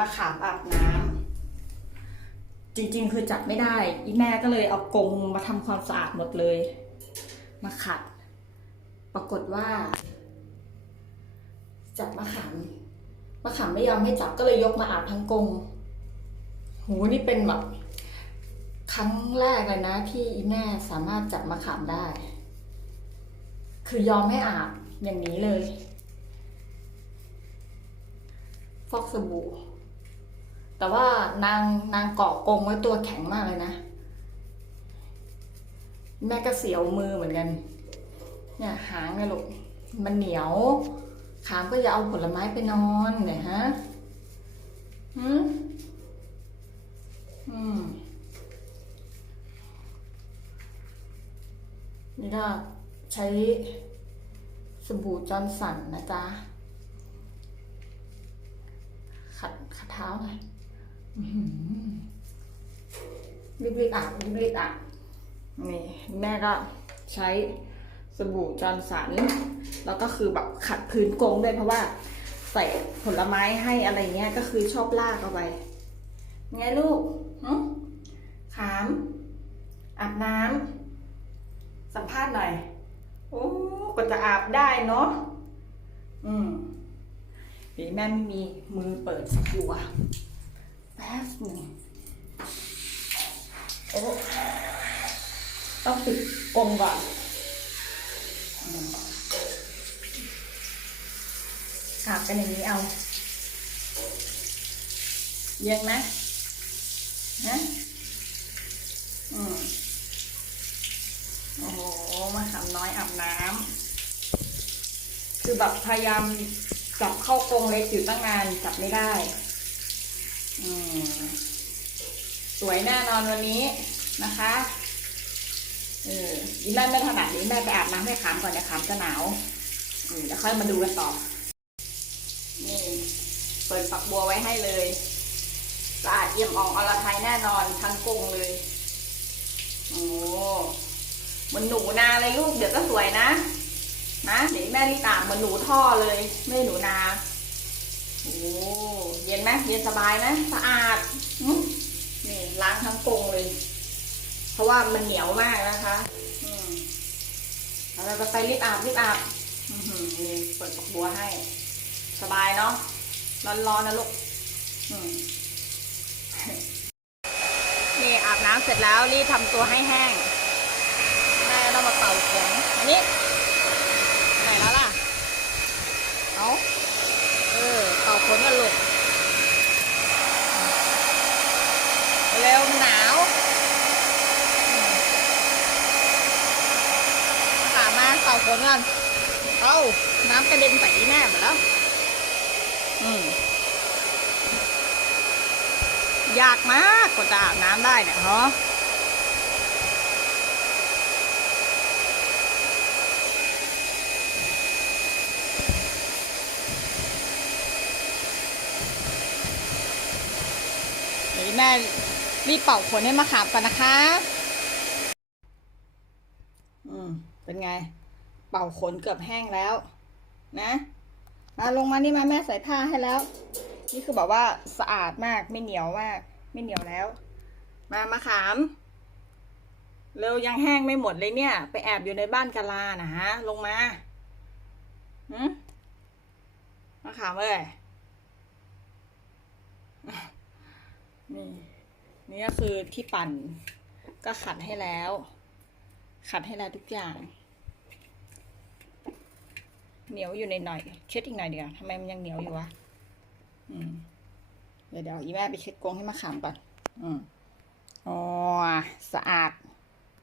มะขามอาบน้ำจริงๆ คือจับไม่ได้ อีแม่ก็เลยเอากงมาทำความสะอาดหมดเลย มาขัด ปรากฏว่า จับมะขามมะขามไม่ยอมให้จับก็เลยยกมาอาบทั้งกงโหนี่เป็นแบบครั้งแรกเลยนะ ที่อีแม่สามารถจับมะขามได้ คือยอมให้อาบอย่างนี้เลย ฟอกสบู่ แต่ว่านางนางเกาะกงไว้ตัวแข็งมากเลยนะ แม่ก็เสียวมือเหมือนกัน เนี่ยหางเนี่ยลูกมันเหนียว ขามก็อย่าเอาผลไม้ไปนอนเนี่ยฮะอืมอืมนี่ก็ใช้สบู่จอนสันนะจ๊ะ ขัดขัดเท้าหน่อย รีบๆอาบรีบๆอาบนี่แม่ก็ใช้สบู่จอนสัน แล้วก็คือแบบขัดพื้นกรงด้วยเพราะว่าใส่ผลไม้ให้อะไรเงี้ยก็คือชอบลากเอาไปไงลูกหึขามอาบน้ำสัมภาษณ์หน่อย โอ้กว่าจะอาบได้เนาะอืมเดี๋ยวแม่ไม่มีมือเปิดสักตัว แป๊บหนึ่งโอ้ต้องปิดกรงก่อนอืมขาบกันอย่างนี้เอา เย็นไหมนะอืมโอ้โหมาขำน้อยอาบน้ำคือแบบพยายามจับเข้ากรงเล็กอยู่ตั้งนานจับไม่ได้ สวยแน่นอนวันนี้นะคะเอออีแม่ไม่ถนัดนี้แม่ไปอาบน้ำให้ขามก่อนเดี๋ยวขามจะหนาวอืมเดี๋ยวค่อยมาดูกันต่อ นี่ เปิดฝักบัวไว้ให้เลยสะอาดเอี่ยมอ่องอรไทยแน่นอนทั้งกรงเลย โอ้มันหนูนาเลยลูกเดี๋ยวก็สวยนะ นะเดี๋ยวแม่รีบตามมันหนูท่อเลย ไม่หนูนา โอ้เย็นไหมเย็นสบายไหมสะอาดนี่ล้างทั้งกรงเลย เพราะว่ามันเหนียวมากนะคะอืมเราจะไปรีบอาบรีบอาบนี่เปิดฝักบัวให้ สบายเนาะร้อนๆนะลูกนี่อาบน้ำเสร็จแล้วรีบทำตัวให้แห้งแม่ต้องมาเป่าขนอันนี้แล้วล่ะ เอาเออเป่าขนกันลูก เร็วมันหนาวตามมาเป่าขนกันเอาน้ำกระเด็นใส่แม่หมดแล้ว อืมยากมากกว่าจะอาบน้ำได้เนี่ยฮะเดี๋ยวแม่รีบเป่าขนให้มาขามก่อนนะคะ อืม เป็นไง เป่าขนเกือบแห้งแล้ว นะมาลงมานี่มาแม่ใส่ผ้าให้แล้ว นี่คือแบบว่าสะอาดมากไม่เหนียวมาก ไม่เหนียวแล้ว มามาขามเร็วยังแห้งไม่หมดเลยเนี่ย ไปแอบอยู่ในบ้านกาลานะฮะ ลงมาหืมมาขามเอ้ยนี่นี่ก็คือที่ปั่น ก็ขัดให้แล้ว ขัดให้แล้วทุกอย่าง เหนียวอยู่ในหน่อยเช็ดอีกหน่อยเดียวทำไมมันยังเหนียวอยู่วะเดี๋ยวเดี๋ยวอีแม่ไปเช็ดกรงให้มาขามก่อน อืมอ๋อสะอาด